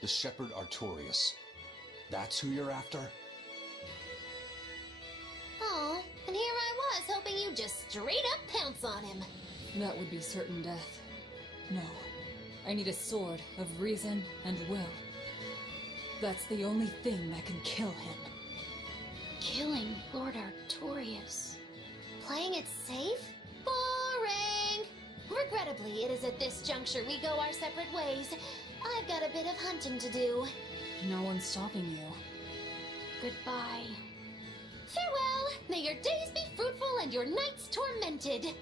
The shepherd Artorias. That's who you're after? Oh, and here I was hoping you'd just straight up pounce on him. That would be certain death. No. I need a sword of reason and will. That's the only thing that can kill him. Killing Lord Artorias. Playing it safe? Boring! Regrettably, it is at this juncture we go our separate ways. I've got a bit of hunting to do. No one's stopping you. Goodbye. Farewell! May your days be fruitful and your nights tormented!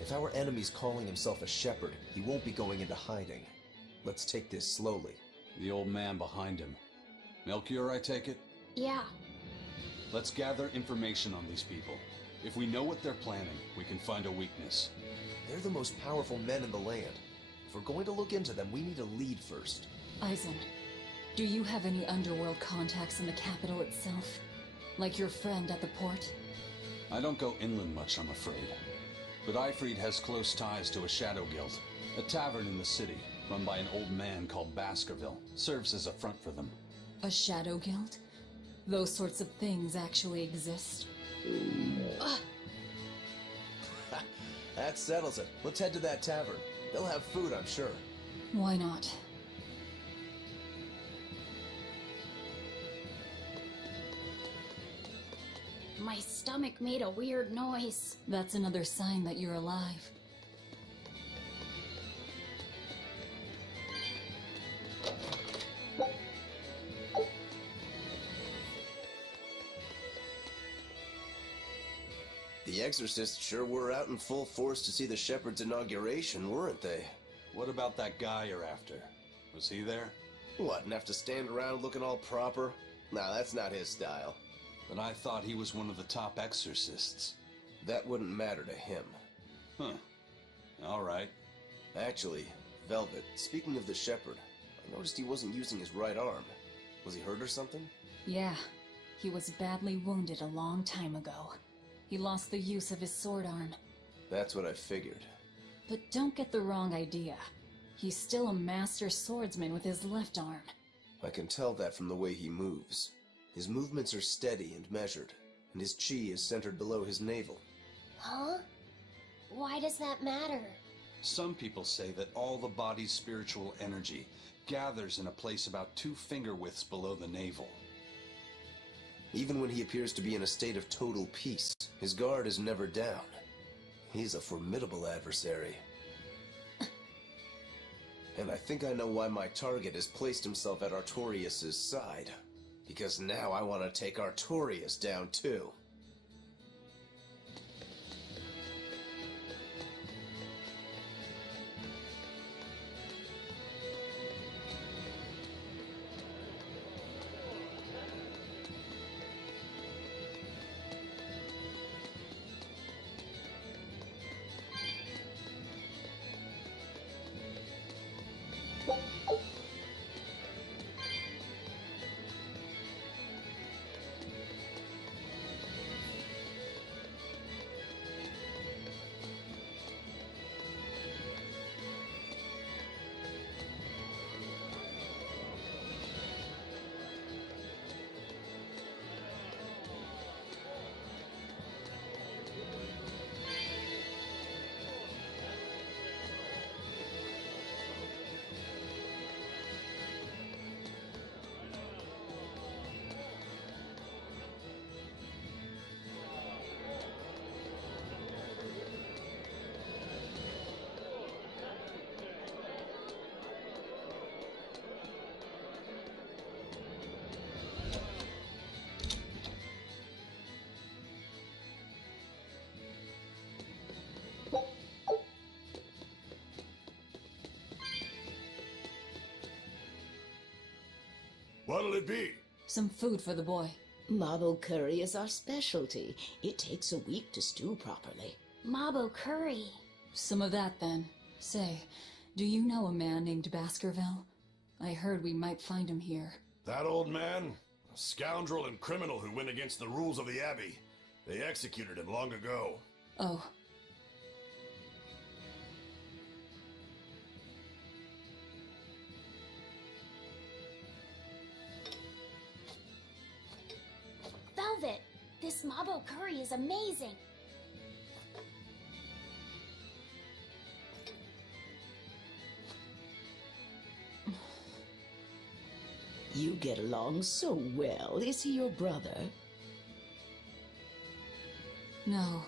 If our enemy's calling himself a shepherd, he won't be going into hiding. Let's take this slowly. The old man behind him. Melchior, I take it? Yeah. Let's gather information on these people. If we know what they're planning, we can find a weakness. They're the most powerful men in the land. If we're going to look into them, we need a lead first. Eisen, do you have any underworld contacts in the capital itself? Like your friend at the port? I don't go inland much, I'm afraid. But Eifried has close ties to a shadow guild. A tavern in the city, run by an old man called Baskerville, serves as a front for them. A shadow guild? Those sorts of things actually exist? That settles it. Let's head to that tavern. They'll have food, I'm sure. Why not? My stomach made a weird noise. That's another sign that you're alive. The exorcists sure were out in full force to see the shepherd's inauguration, weren't they? What about that guy you're after? Was he there? What, and have to stand around looking all proper? Nah, that's not his style. But I thought he was one of the top exorcists. That wouldn't matter to him. Huh. All right. Actually, Velvet, speaking of the shepherd, I noticed he wasn't using his right arm. Was he hurt or something? Yeah, he was badly wounded a long time ago. He lost the use of his sword arm. That's what I figured. But don't get the wrong idea. He's still a master swordsman with his left arm. I can tell that from the way he moves. His movements are steady and measured, and his chi is centered below his navel. Huh? Why does that matter? Some people say that all the body's spiritual energy gathers in a place about 2 finger widths below the navel. Even when he appears to be in a state of total peace, his guard is never down. He's a formidable adversary. And I think I know why my target has placed himself at Artorias' side. Because now I want to take Artorias down too. What'll it be? Some food for the boy. Marble curry is our specialty. It takes a week to stew properly. Mabo curry. Some of that, then. Say, do you know a man named Baskerville? I heard we might find him here. That old man? A scoundrel and criminal who went against the rules of the Abbey. They executed him long ago. Oh. love it. This Mabo curry is amazing. You get along so well. Is he your brother? No.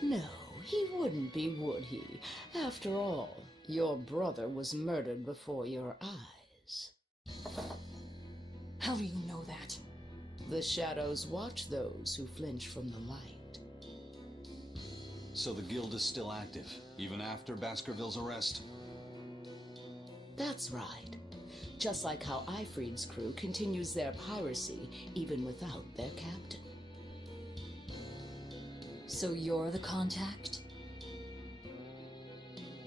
No, he wouldn't be, would he? After all, your brother was murdered before your eyes. How do you know that? The shadows watch those who flinch from the light. So the guild is still active, even after Baskerville's arrest? That's right. Just like how Ifreed's crew continues their piracy even without their captain. So you're the contact?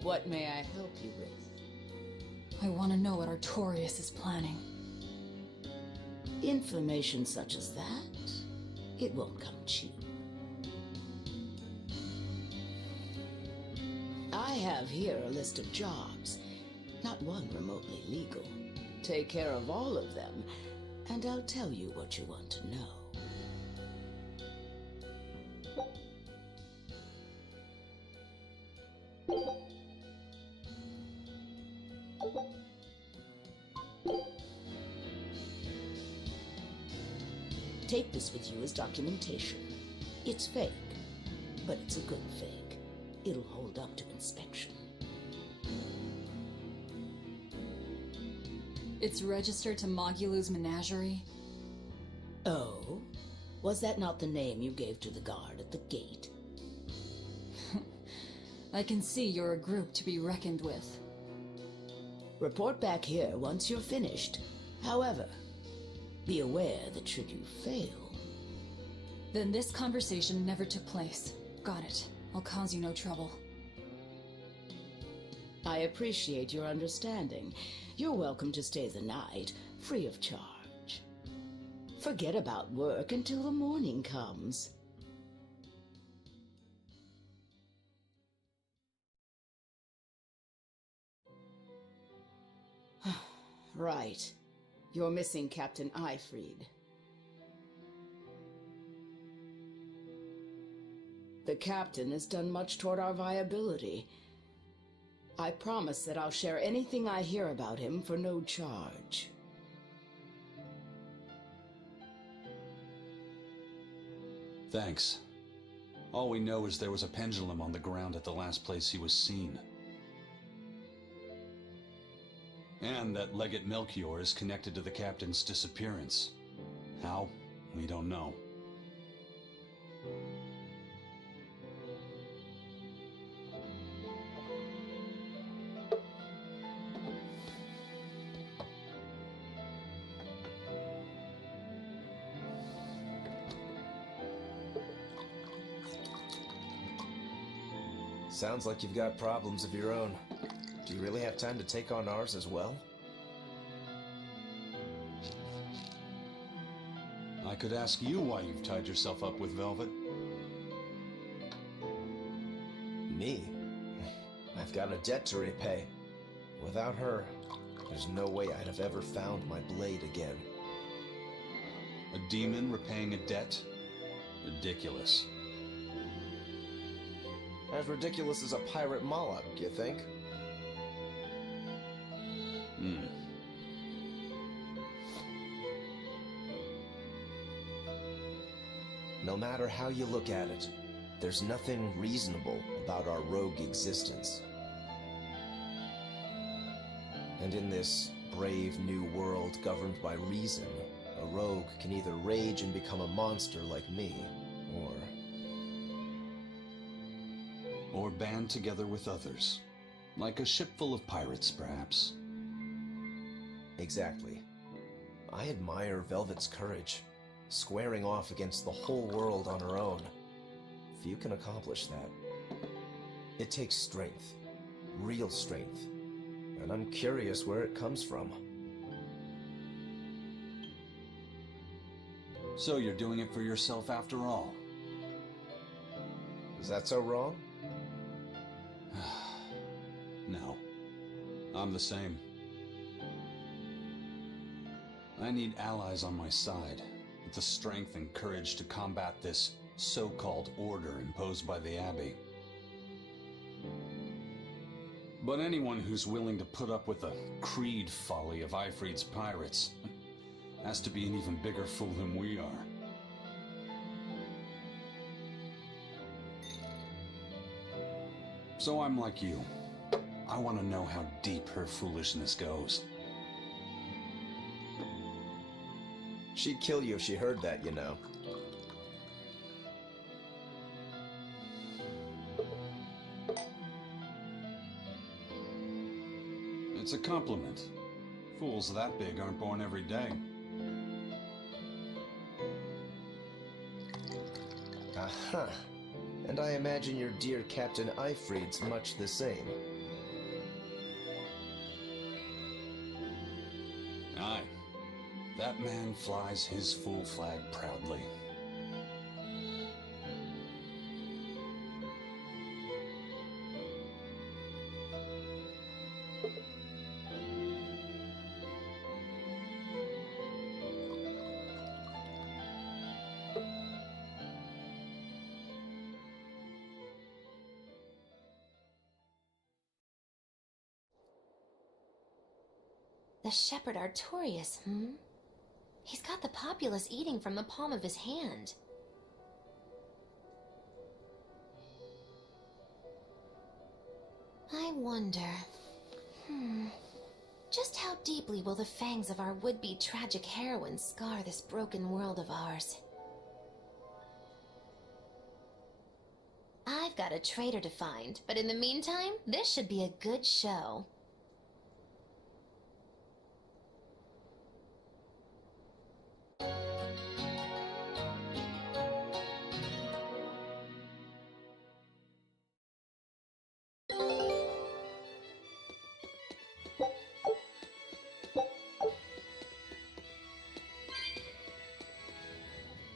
What may I help you with? I want to know what Artorias is planning. Information such as that, it won't come cheap. I have here a list of jobs, not one remotely legal. Take care of all of them, and I'll tell you what you want to know. Take this with you as documentation. It's fake, but it's a good fake. It'll hold up to inspection. It's registered to Mogulu's menagerie? Oh? Was that not the name you gave to the guard at the gate? I can see you're a group to be reckoned with. Report back here once you're finished. However, be aware that should you fail... Then this conversation never took place. Got it. I'll cause you no trouble. I appreciate your understanding. You're welcome to stay the night, free of charge. Forget about work until the morning comes. Right. You're missing Captain Ifreed. The captain has done much toward our viability. I promise that I'll share anything I hear about him for no charge. Thanks. All we know is there was a pendulum on the ground at the last place he was seen. And that Legate Melchior is connected to the captain's disappearance. How? We don't know. Sounds like you've got problems of your own. Do you really have time to take on ours as well? I could ask you why you've tied yourself up with Velvet. Me? I've got a debt to repay. Without her, there's no way I'd have ever found my blade again. A demon repaying a debt? Ridiculous. As ridiculous as a pirate Moloch, you think? No matter how you look at it, there's nothing reasonable about our rogue existence. And in this brave new world governed by reason, a rogue can either rage and become a monster like me, Or band together with others. Like a ship full of pirates, perhaps. Exactly. I admire Velvet's courage, squaring off against the whole world on her own. Few can accomplish that. It takes strength, real strength, and I'm curious where it comes from. So you're doing it for yourself after all? Is that so wrong? No. I'm the same. I need allies on my side, but the strength and courage to combat this so-called order imposed by the Abbey. But anyone who's willing to put up with the creed folly of Ifrid's pirates has to be an even bigger fool than we are. So I'm like you. I want to know how deep her foolishness goes. She'd kill you if she heard that, you know. It's a compliment. Fools that big aren't born every day. Aha. And I imagine your dear Captain Ifrid's much the same. Aye. That man flies his fool flag proudly. The Shepherd Artorias, He's got the populace eating from the palm of his hand. I wonder, just how deeply will the fangs of our would-be tragic heroine scar this broken world of ours? I've got a traitor to find, but in the meantime, this should be a good show.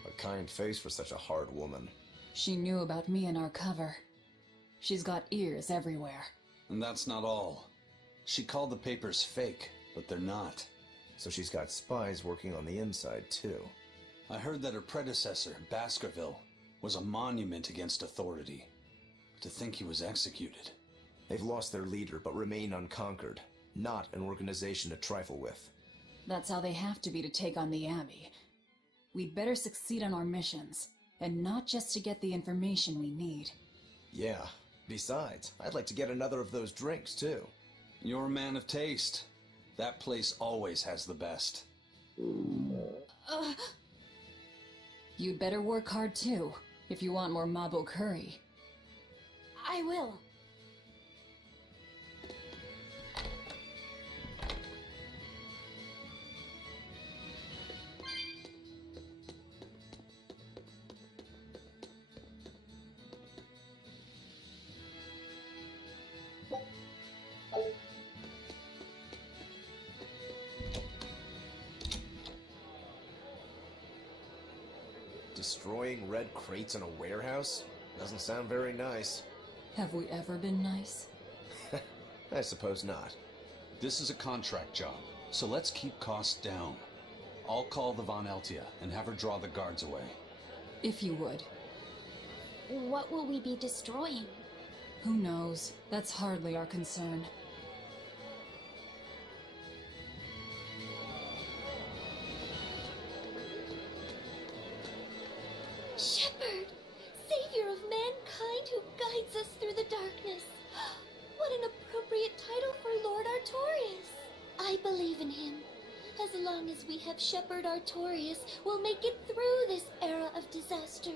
A kind face for such a hard woman. She knew about me and our cover. She's got ears everywhere. And that's not all. She called the papers fake, but they're not. So she's got spies working on the inside, too. I heard that her predecessor, Baskerville, was a monument against authority. To think he was executed. They've lost their leader, but remain unconquered. Not an organization to trifle with. That's how they have to be to take on the Abbey. We'd better succeed on our missions, and not just to get the information we need. Yeah. Besides, I'd like to get another of those drinks, too. You're a man of taste. That place always has the best. You'd better work hard too, if you want more Mabo curry. I will. Destroying red crates in a warehouse? Doesn't sound very nice. Have we ever been nice? I suppose not. This is a contract job, so let's keep costs down. I'll call the Von Eltia and have her draw the guards away. If you would. What will we be destroying? Who knows? That's hardly our concern. Shepherd! Savior of mankind who guides us through the darkness! What an appropriate title for Lord Artorias! I believe in him. As long as we have Shepherd Artorias, we'll make it through this era of disaster.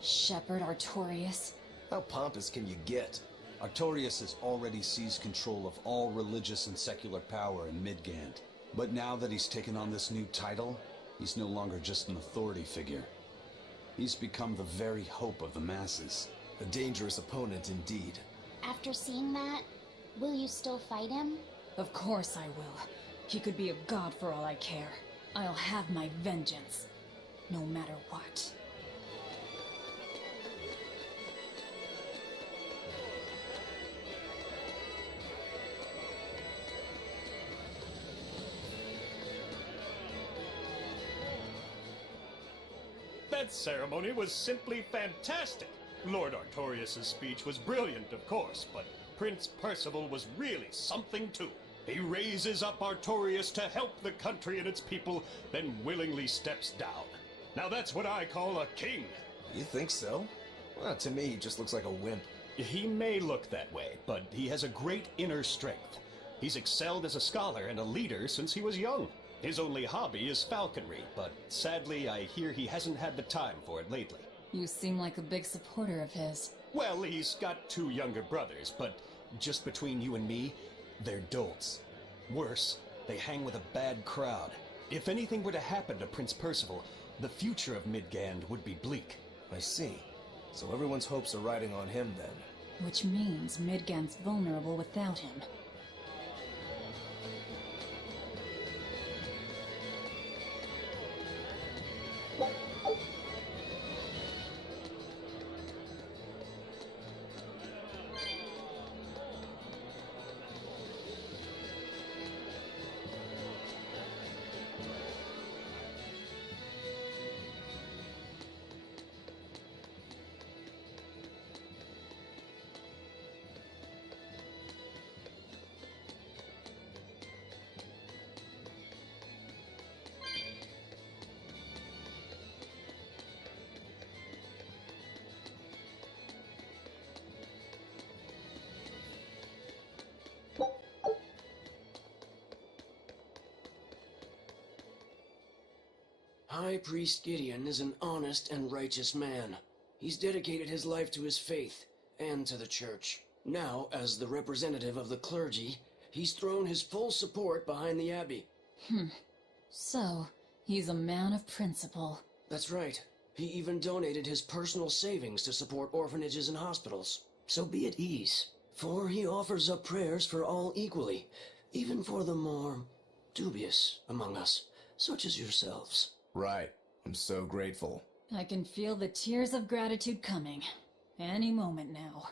Shepherd Artorias? How pompous can you get? Artorias has already seized control of all religious and secular power in Midgand. But now that he's taken on this new title, he's no longer just an authority figure. He's become the very hope of the masses. A dangerous opponent indeed. After seeing that, will you still fight him? Of course I will. He could be a god for all I care. I'll have my vengeance. No matter what. That ceremony was simply fantastic. Lord Artorias' speech was brilliant, of course, but Prince Percival was really something too. He raises up Artorias to help the country and its people, then willingly steps down. Now that's what I call a king. You think so? Well, to me, he just looks like a wimp. He may look that way, but he has a great inner strength. He's excelled as a scholar and a leader since he was young. His only hobby is falconry, but sadly I hear he hasn't had the time for it lately. You seem like a big supporter of his. Well, he's got 2 younger brothers, but just between you and me, they're dolts. Worse, they hang with a bad crowd. If anything were to happen to Prince Percival, the future of Midgand would be bleak. I see. So everyone's hopes are riding on him then. Which means Midgand's vulnerable without him. High Priest Gideon is an honest and righteous man. He's dedicated his life to his faith and to the church. Now, as the representative of the clergy, he's thrown his full support behind the abbey. So, he's a man of principle. That's right. He even donated his personal savings to support orphanages and hospitals. So be at ease, for he offers up prayers for all equally, even for the more dubious among us, such as yourselves. Right. I'm so grateful. I can feel the tears of gratitude coming. Any moment now.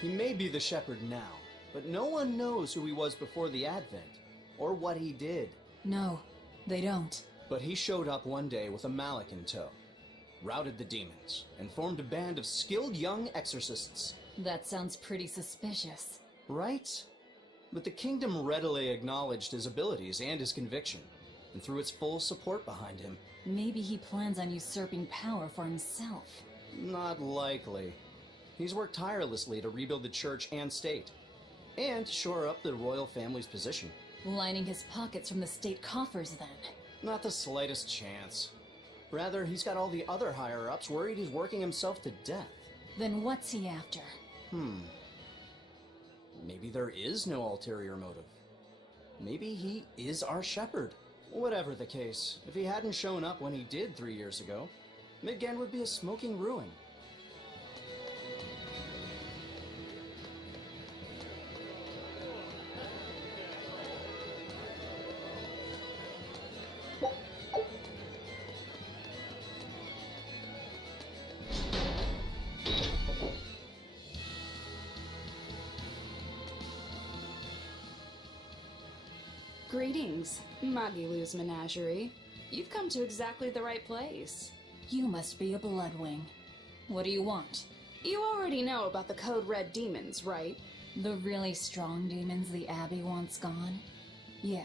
He may be the shepherd now, but no one knows who he was before the Advent, or what he did. No, they don't. But he showed up one day with a mallet in tow, routed the demons, and formed a band of skilled young exorcists. That sounds pretty suspicious. Right? But the kingdom readily acknowledged his abilities and his conviction, and threw its full support behind him. Maybe he plans on usurping power for himself. Not likely. He's worked tirelessly to rebuild the church and state, and shore up the royal family's position. Lining his pockets from the state coffers, then. Not the slightest chance. Rather, he's got all the other higher-ups worried he's working himself to death. Then what's he after? Maybe there is no ulterior motive. Maybe he is our shepherd. Whatever the case, if he hadn't shown up when he did 3 years ago, Midgand would be a smoking ruin. Greetings, Magilou's menagerie. You've come to exactly the right place. You must be a Bloodwing. What do you want? You already know about the Code Red demons, right? The really strong demons the Abbey wants gone? Yeah.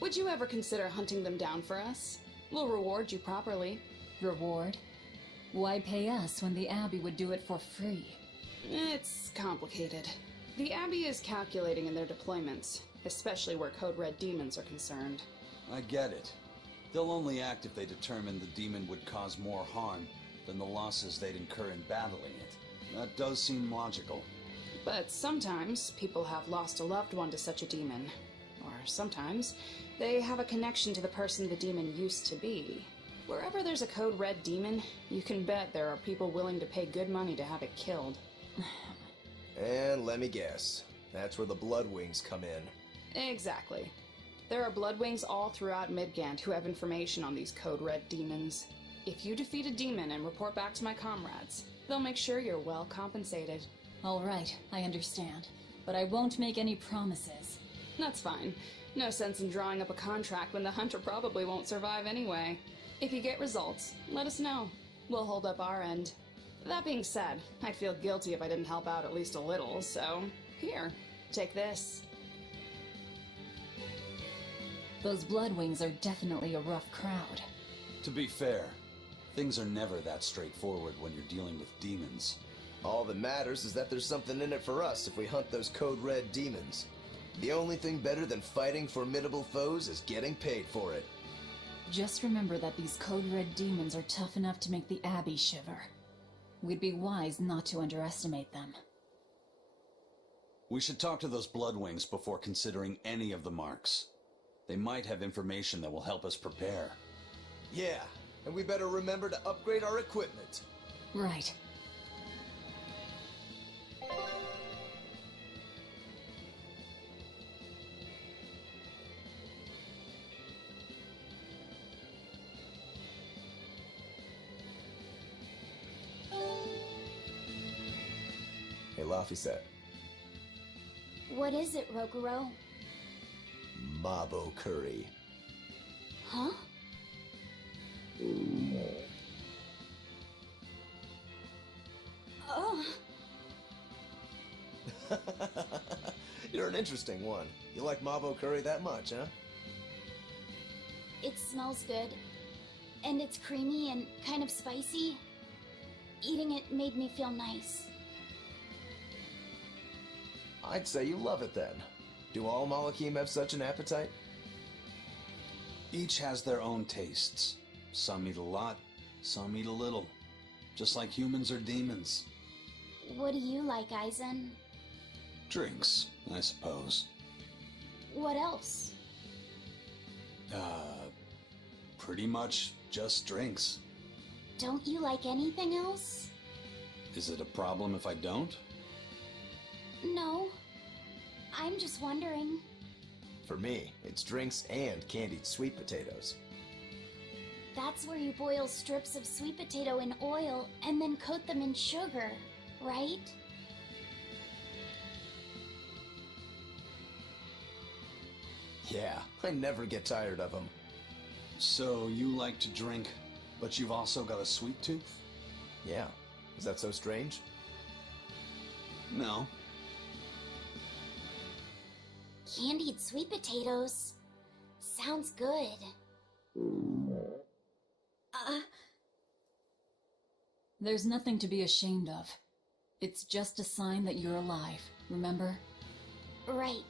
Would you ever consider hunting them down for us? We'll reward you properly. Reward? Why pay us when the Abbey would do it for free? It's complicated. The Abbey is calculating in their deployments, especially where Code Red demons are concerned. I get it. They'll only act if they determine the demon would cause more harm than the losses they'd incur in battling it. That does seem logical. But sometimes people have lost a loved one to such a demon. Or sometimes they have a connection to the person the demon used to be. Wherever there's a Code Red demon, you can bet there are people willing to pay good money to have it killed. And let me guess, that's where the Bloodwings come in. Exactly. There are Bloodwings all throughout Midgand who have information on these Code Red demons. If you defeat a demon and report back to my comrades, they'll make sure you're well compensated. All right, I understand. But I won't make any promises. That's fine. No sense in drawing up a contract when the hunter probably won't survive anyway. If you get results, let us know. We'll hold up our end. That being said, I'd feel guilty if I didn't help out at least a little, so here, take this. Those Bloodwings are definitely a rough crowd. To be fair, things are never that straightforward when you're dealing with demons. All that matters is that there's something in it for us if we hunt those Code Red demons. The only thing better than fighting formidable foes is getting paid for it. Just remember that these Code Red demons are tough enough to make the Abbey shiver. We'd be wise not to underestimate them. We should talk to those Bloodwings before considering any of the marks. They might have information that will help us prepare. Yeah, and we better remember to upgrade our equipment. Right. Hey, Laphicet. What is it, Roguro? Mabo curry. Huh? Oh. You're an interesting one. You like Mabo curry that much, huh? It smells good. And it's creamy and kind of spicy. Eating it made me feel nice. I'd say you love it then. Do all Malakim have such an appetite? Each has their own tastes. Some eat a lot, some eat a little. Just like humans or demons. What do you like, Aizen? Drinks, I suppose. What else? Pretty much just drinks. Don't you like anything else? Is it a problem if I don't? No. I'm just wondering. For me, it's drinks and candied sweet potatoes. That's where you boil strips of sweet potato in oil and then coat them in sugar, right? Yeah, I never get tired of them. So you like to drink, but you've also got a sweet tooth? Yeah, is that so strange? No. Candied sweet potatoes. Sounds good. There's nothing to be ashamed of. It's just a sign that you're alive, remember? Right.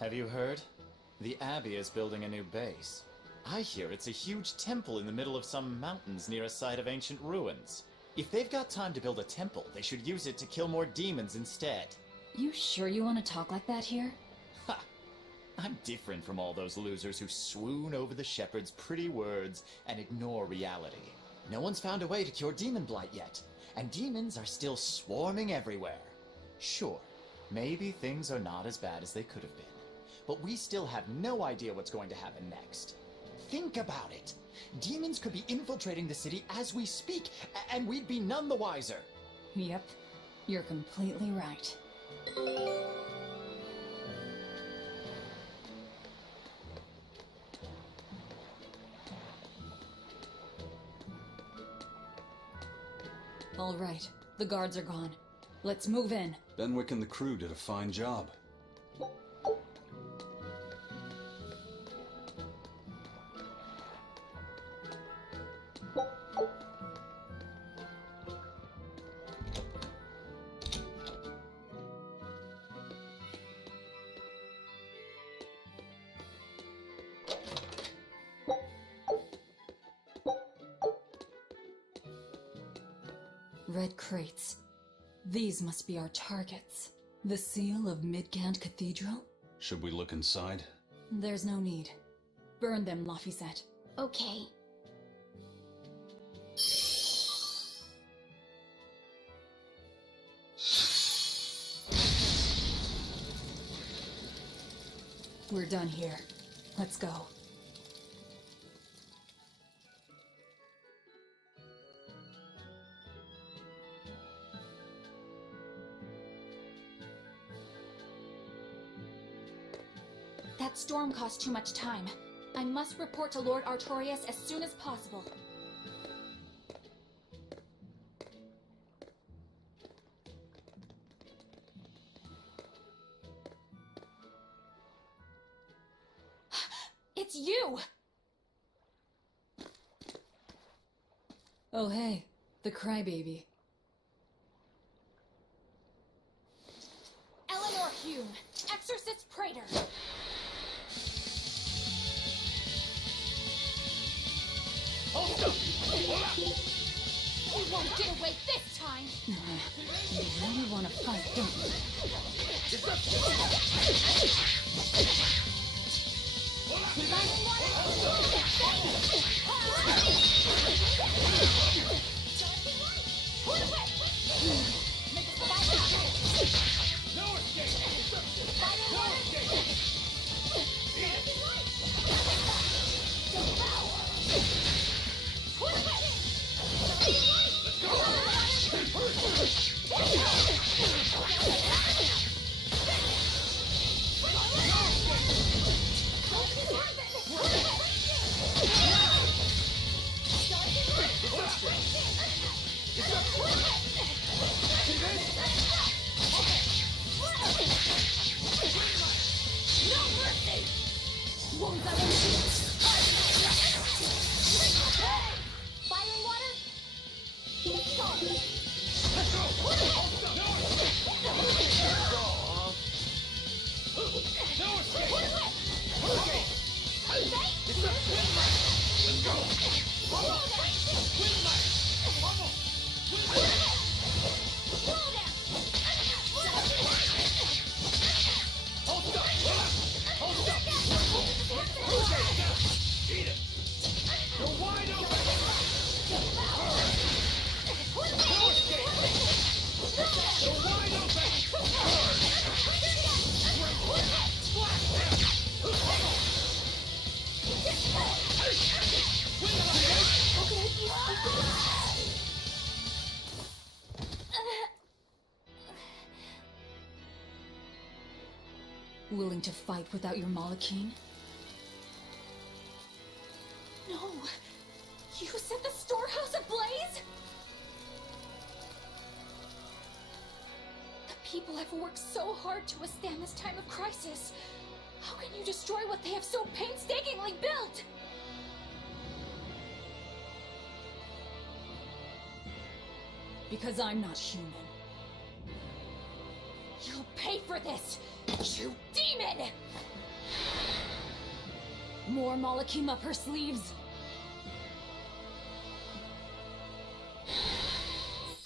Have you heard? The Abbey is building a new base. I hear it's a huge temple in the middle of some mountains near a site of ancient ruins. If they've got time to build a temple, they should use it to kill more demons instead. You sure you want to talk like that here? Ha! I'm different from all those losers who swoon over the shepherd's pretty words and ignore reality. No one's found a way to cure demon blight yet, and demons are still swarming everywhere. Sure, maybe things are not as bad as they could have been, but we still have no idea what's going to happen next. Think about it. Demons could be infiltrating the city as we speak, and we'd be none the wiser. Yep, you're completely right. All right, the guards are gone. Let's move in. Benwick and the crew did a fine job. Red crates. These must be our targets. The seal of Midgand Cathedral? Should we look inside? There's no need. Burn them, Laphicet. Okay. We're done here. Let's go. That storm cost too much time. I must report to Lord Artorias as soon as possible. It's you! Oh hey, the crybaby. Eleanor Hume, Exorcist Praetor. You won't get away this time! You really want to fight, don't you? No escape! No escape! Willing to fight without your Malachine? No! You set the storehouse ablaze? The people have worked so hard to withstand this time of crisis. How can you destroy what they have so painstakingly built? Because I'm not human. You'll pay for this, you demon! More Malachim up her sleeves.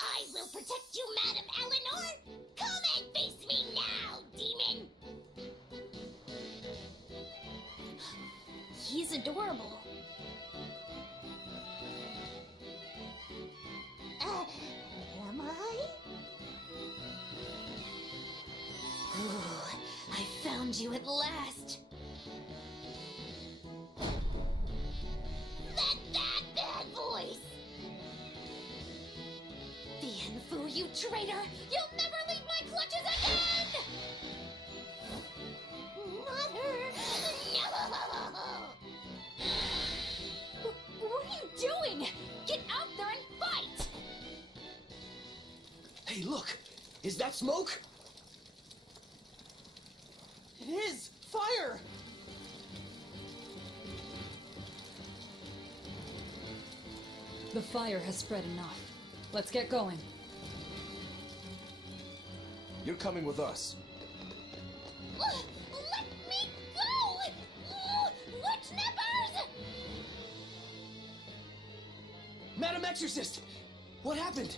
I will protect you, Madam Eleanor! Come and face me now, demon! He's adorable. Am I? Ooh, I found you at last. That bad voice! Bienfu, you traitor! You'll never leave my clutches again! Not her! No! What are you doing? Get out there and fight! Hey, look! Is that smoke? It is! Fire! The fire has spread enough. Let's get going. You're coming with us. Let me go! Witch nippers! Madam Exorcist! What happened?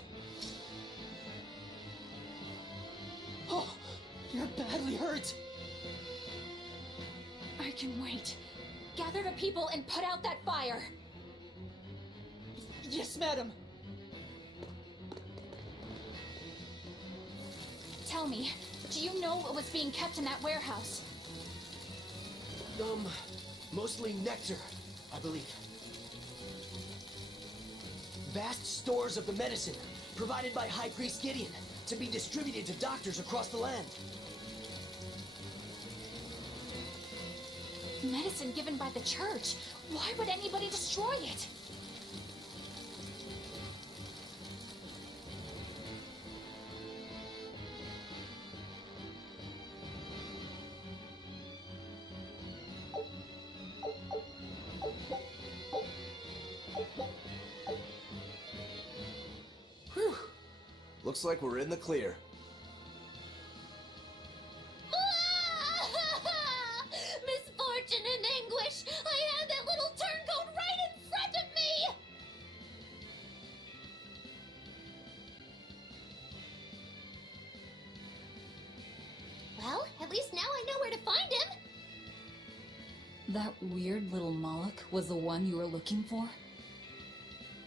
Oh, you're badly hurt. I can wait. Gather the people and put out that fire. Yes, madam. Tell me, do you know what was being kept in that warehouse? Mostly nectar, I believe. Vast stores of the medicine, provided by High Priest Gideon, to be distributed to doctors across the land. Medicine given by the church. Why would anybody destroy it? Whew. Looks like we're in the clear. Misfortune and anguish! I had that little turncoat right in front of me! Well, at least now I know where to find him! That weird little Moloch was the one you were looking for?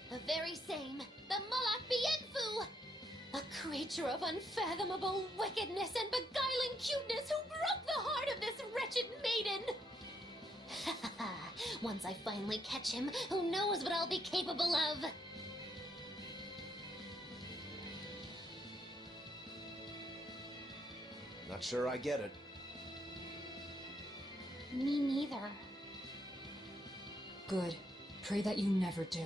The very same, the Malak Bienfu! A creature of unfathomable wickedness and beguiling cuteness who broke the heart of this wretched maiden! Once I finally catch him, who knows what I'll be capable of? Not sure I get it. Me neither. Good. Pray that you never do.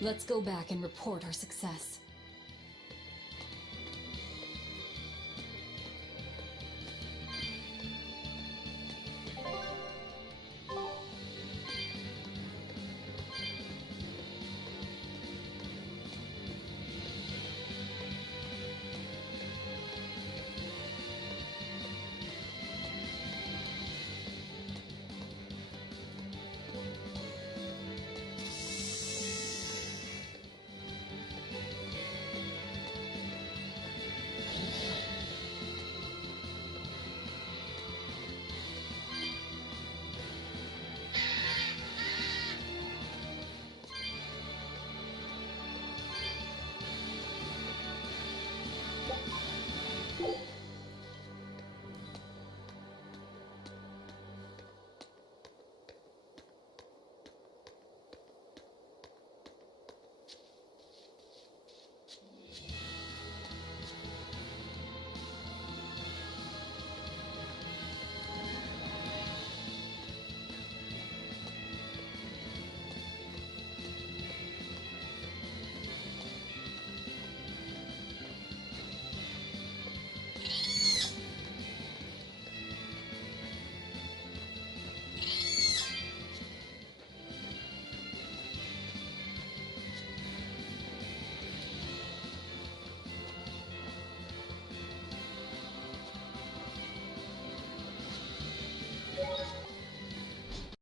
Let's go back and report our success.